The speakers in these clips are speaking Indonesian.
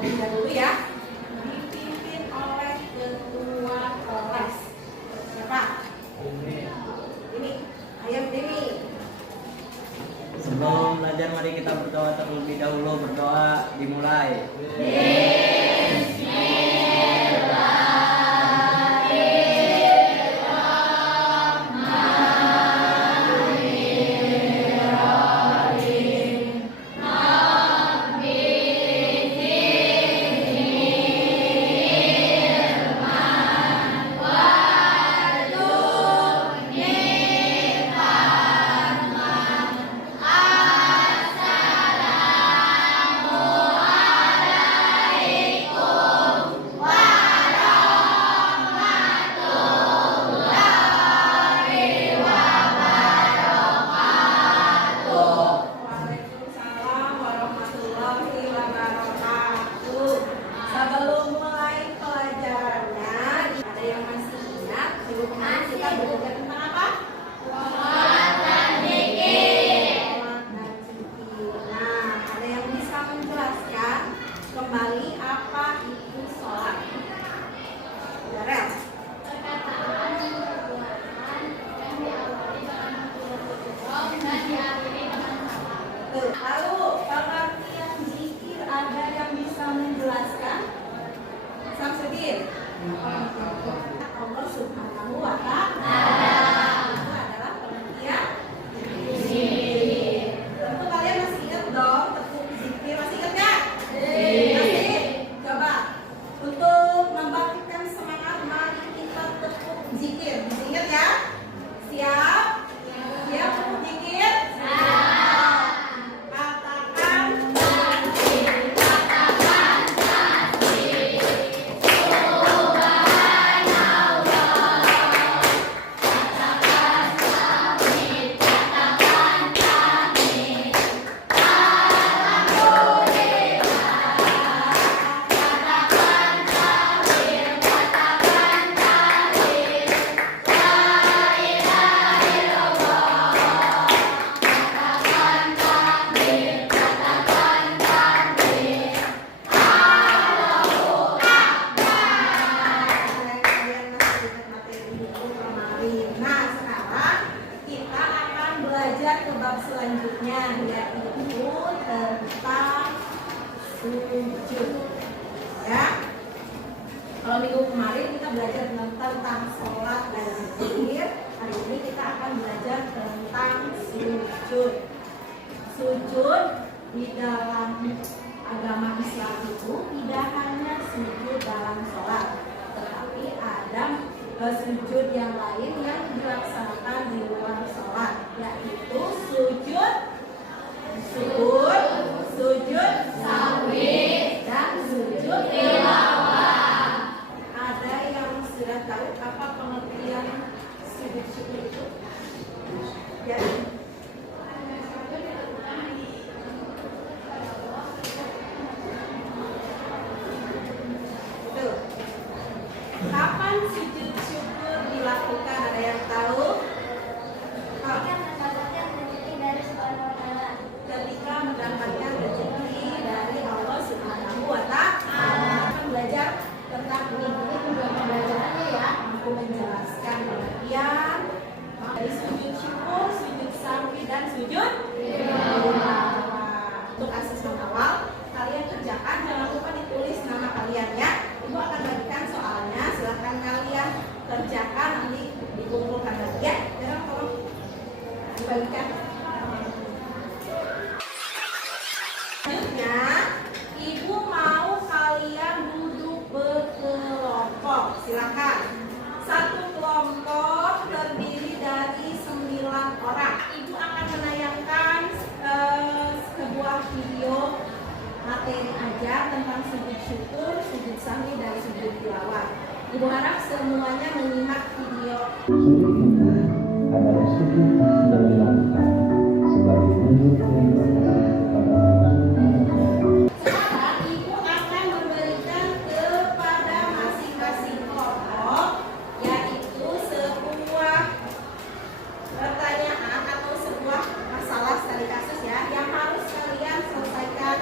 terlebih dahulu ya. Dipimpin oleh ketua kelas. Siapa? Ini. Ayo Demi. Sebelum belajar mari kita berdoa terlebih dahulu. Berdoa dimulai. Waalaikumsalam warahmatullahi wabarakatuh. Sebelum mulai pelajarannya, ada yang masih ingat sebelumnya kita belajar tentang apa? Sholat dan zikir. Nah, ada yang bisa menjelaskan kembali apa itu sholat? Darel. Lalu pengertian zikir ada yang bisa menjelaskan? Samsudin. Allah Subhanahu wa Ta'ala. Itu adalah pengertian zikir. Tentu kalian masih ingat dong tepuk zikir, masih ingat nggak? Masih? Coba untuk membangkitkan semangat mari kita tepuk zikir. Masih ingat ya? Siap? Siap tepuk zikir? Nah, sekarang kita akan belajar ke bab selanjutnya, yaitu tentang sujud. Ya. Kalau minggu kemarin kita belajar tentang sholat dan zikir, hari ini kita akan belajar tentang sujud. Sujud di dalam agama Islam itu tidak hanya sujud dalam sholat, tetapi ada sujud yang lain yang dilaksanakan di luar sholat, yaitu sujud sahwi dan sujud tilawah. Ada yang sudah tahu apa pengertian sujud itu? Ya. Tuh. Kapan sujud syukur dilakukan? Ada yang tahu? Ketika mendapatkan rezeki dari Allah Subhanahu wa Ta'ala. Kita belajar tentang ini juga pembelajarannya ya. Aku menjelaskan pengertian dari sujud syukur, sujud sahwi dan sujud tilawah. Untuk asesmen awal, kalian kerjakan, jangan lupa ditulis nama kalian ya. Ibu akan bagikan soalnya, silahkan kalian kerjakan, nanti dikumpulkan lagi ya. Jangan tolong dibagikan. Selanjutnya, ibu mau kalian duduk berkelompok. Silakan. Satu kelompok terdiri dari 9 orang. Ibu akan menayangkan sebuah video materi ajar tentang sujud syukur, sujud sahwi dan sujud tilawah. Ibu harap semuanya menyimak video. Sujud itu adalah sujud yang dilakukan sebagai wujud terima kasih kepada Allah. Sekarang ibu akan memberikan kepada masing-masing kelompok, yaitu sebuah pertanyaan atau sebuah masalah studi kasus ya, yang harus kalian selesaikan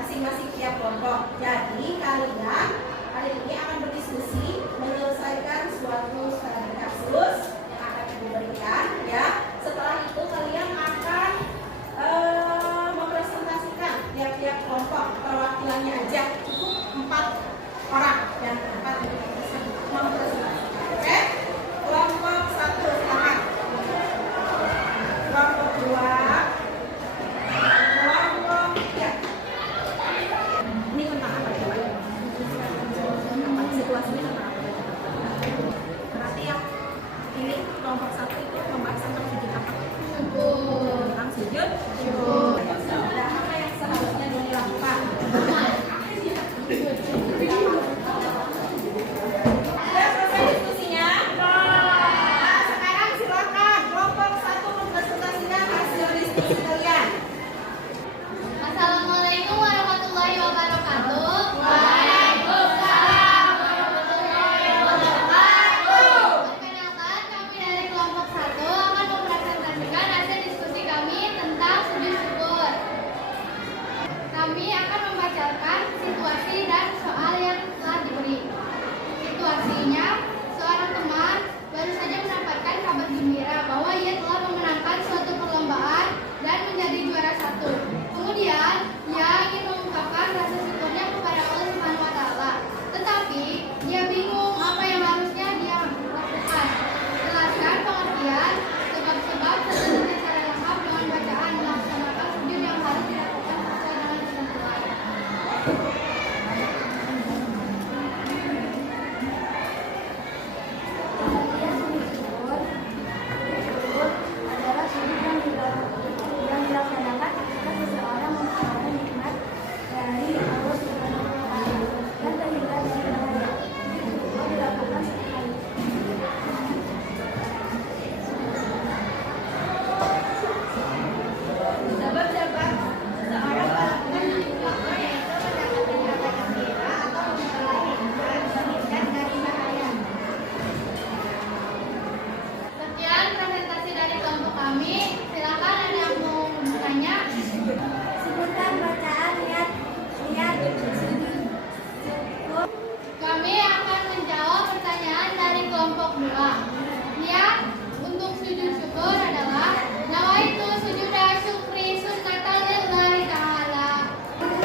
masing-masing tiap kelompok. Jadi kalian hari ini akan berdiskusi menyelesaikan suatu studi kasus yang akan ibu berikan ya. Setelah itu kalian akan mempresentasikan tiap-tiap kelompok, perwakilannya aja cukup 4 orang dan 4 mempresentasikan. Oke? Kelompok 1 silakan. Kelompok 2, kelompok 3. Ini tentang apa coba? Situasinya tentang apa? Berarti yang ini kelompok 1 itu membahas tentang sujud apa? Tentang sujud. Ada apa yang seharusnya dilakukan? Sudah selesai diskusinya? Nah, sekarang silakan kelompok 1 mempresentasikan hasil diskusi kalian. Assalamualaikum warahmatullahi wabarakatuh. Waalaikumsalam warahmatullahi wabarakatuh. Perkenalkan, kami dari kelompok 1 akan mempresentasikan hasil diskusi kami tentang sujud syukur. Kami akan membacakan situasi dan soal yang telah diberi. Situasinya, seorang teman baru saja mendapatkan kabar gembira bahwa ia telah memenangkan suatu perlombaan dan menjadi juara 1. Kemudian, ia ingin mengungkapkan rasa syukurnya kepada Allah Subhanahu wa Ta'ala. Tetapi, dia bingung apa yang harusnya dia lakukan. Jelaskan pengertian, sebab-sebab, serta cara lengkap dengan bacaan melaksanakan sujud yang harus dilakukan sesuai dengan ketentuan. Adalah sujud yang dilaksanakan ketika seseorang mengharapkan nikmat dari Allah Subhanahu wa Ta'ala dan terhindar dari bahaya. Itu dilakukan sekali. Sebab-sebab seseorang melakukan sesuatu yaitu mendapatkan kabar gembira atau memperoleh nikmat terhindar dari bahaya. Sekian presentasi dari kelompok kami. Silakan ada yang mau bertanya. Sebutkan bacaan niat sujud syukur. Kami akan menjawab pertanyaan dari kelompok 2. Niat untuk sujud syukur adalah nawaitu sujuda syukri sunnatan lillahi ta'ala.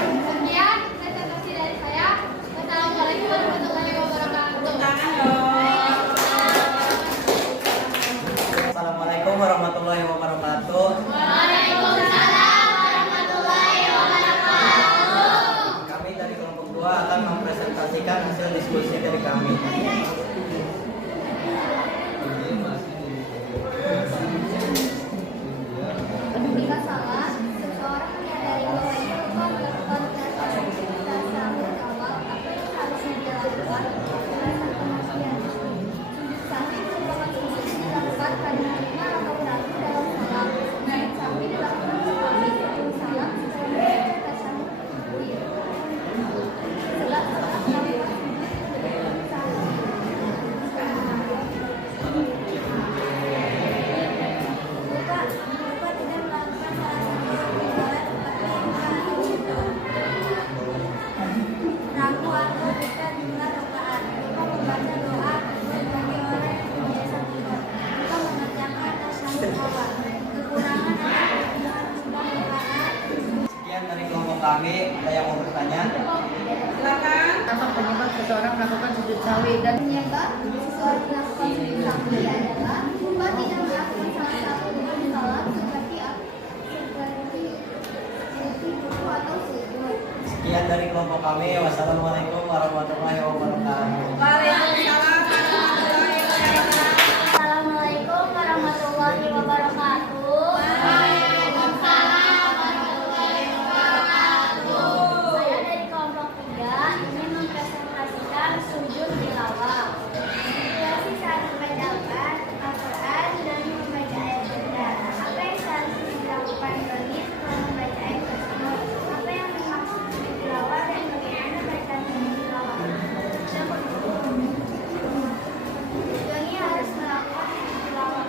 Sekian presentasi dari saya. Wassalamualaikum warahmatullahi wabarakatuh. Tangan dong. Assalamualaikum warahmatullahi wabarakatuh. Waalaikumsalam warahmatullahi wabarakatuh. Kami dari kelompok 2 akan mempresentasikan hasil diskusi dari kami. Jika salah, seseorang menyadari bahwa ia lupa melakukan tasawuf awal, apa yang harusnya dia lakukan? Merasa kematian. Sujud sahwi merupakan sujud yang dilakukan pada lima atau berakhir dalam salam. Sujud sahwi dilakukan sekali sebelum salam setelah membaca tasawuf akhir. Setelah melakukan sujud sahwi. Lupa tidak melakukan salah satu amalan atau ragu atau lupa jumlah rakaat. Lupa membaca doa bagi orang yang berbiasa tidur. Lupa mengerjakan tasawuf awal. Kekurangan atau kelebihan jumlah rakaat. Sekian dari kelompok kami. Ada yang mau bertanya? Silakan. Apa penyebab seseorang melakukan sujud sahwi dan Penyebab seseorang melakukan sujud sahwi adalah lupa tidak melakukan salah satu rukun salat seperti ruku atau sujud. Sekian dari kelompok kami. Wassalamualaikum warahmatullahi wabarakatuh. Waalaikumsalam warahmatullahi wabarakatuh. Assalamualaikum warahmatullahi wabarakatuh. Waalaikumsalam warahmatullahi wabarakatuh. Saya dari kelompok 3 ingin mempresentasikan sujud tilawah. Situasi saat membacakan Al-Quran dan membaca ayat benda. Apa yang seharusnya dilakukan bagi setelah membaca ayat tersebut? Apa yang dimaksud sujud tilawah dan bagaimana bacaan sujud tilawah? Doni harus melakukan sujud tilawah.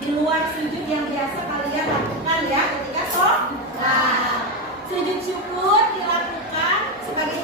di luar sujud yang biasa kalian lakukan ya ketika sholat. Sujud syukur dilakukan sebagai